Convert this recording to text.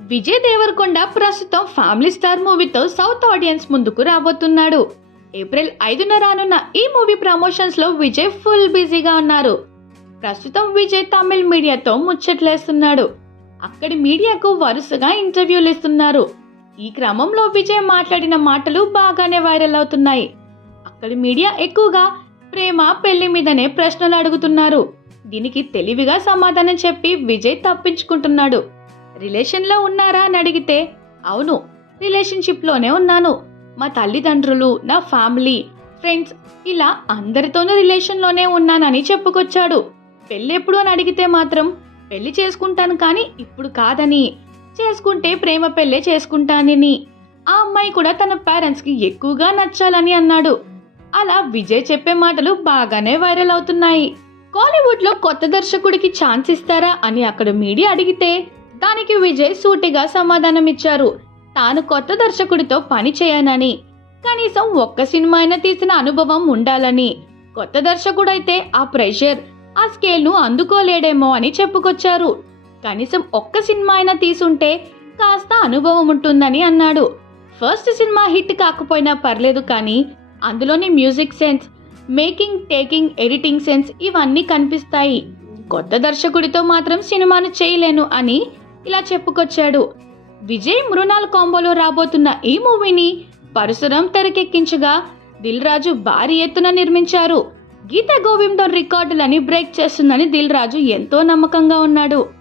విజయ్ దేవరకొండ ప్రస్తుతం family star మూవీతో south audience ముందుకు రాబోతున్నాడు. ఏప్రిల్ ఐదున రానున్న ఈ మూవీ ప్రమోషన్స్లో విజయ్ ఫుల్ బిజీగా ఉన్నారు. ప్రస్తుతం విజయ్ తమిళ్ మీడియాతో ముచ్చట్లేస్తున్నాడు. అక్కడి మీడియాకు వరుసగా ఇంటర్వ్యూలు ఇస్తున్నారు. ఈ క్రమంలో విజయ్ మాట్లాడిన మాటలు బాగానే వైరల్ అవుతున్నాయి. అక్కడి మీడియా ఎక్కువగా ప్రేమ పెళ్ళి మీదనే ప్రశ్నలు అడుగుతున్నారు. దీనికి తెలివిగా సమాధానం చెప్పి విజయ్ తప్పించుకుంటున్నాడు. రిలేషన్లో ఉన్నారా అని అడిగితే అవును రిలేషన్షిప్లోనే ఉన్నాను. మా తల్లిదండ్రులు నా ఫ్యామిలీ ఫ్రెండ్స్ ఇలా అందరితోనూ రిలేషన్లోనే ఉన్నానని చెప్పుకొచ్చాడు. పెళ్ళెప్పుడు అని అడిగితే మాత్రం పెళ్ళి చేసుకుంటాను కానీ ఇప్పుడు కాదని. చేసుకుంటే ప్రేమ పెళ్ళే చేసుకుంటానని. ఆ అమ్మాయి కూడా తన పేరెంట్స్కి ఎక్కువగా నచ్చాలని అన్నాడు. అలా విజయ్ చెప్పే మాటలు బాగానే వైరల్ అవుతున్నాయి. కాలీవుడ్లో కొత్త దర్శకుడికి ఛాన్స్ ఇస్తారా అని అక్కడ మీడియా అడిగితే దానికి విజయ్ సూటిగా సమాధానం ఇచ్చారు తాను కొత్త దర్శకుడితో పని చేయనని కనీసం ఒక్క సినిమా అయినా తీసిన అనుభవం ఉండాలని. కొత్త దర్శకుడైతే ఆ ప్రెషర్ ఆ స్కేల్ను అందుకోలేడేమో అని చెప్పుకొచ్చారు. కనీసం ఒక్క సినిమా అయినా తీసుంటే కాస్త అనుభవం ఉంటుందని అన్నాడు. ఫస్ట్ సినిమా హిట్ కాకపోయినా పర్లేదు కానీ అందులోని music sense making taking editing sense ఇవన్నీ కనిపిస్తాయి. కొత్త దర్శకుడితో మాత్రం సినిమాను చేయలేను అని ఇలా చెప్పుకొచ్చాడు. విజయ్ మృణాల్ కాంబోలో రాబోతున్న ఈ మూవీని పరశురం తెరకెక్కించగా దిల్ రాజు భారీ ఎత్తున నిర్మించారు. గీత గోవిందం రికార్డులని బ్రేక్ చేస్తుందని దిల్ రాజు ఎంతో నమ్మకంగా ఉన్నాడు.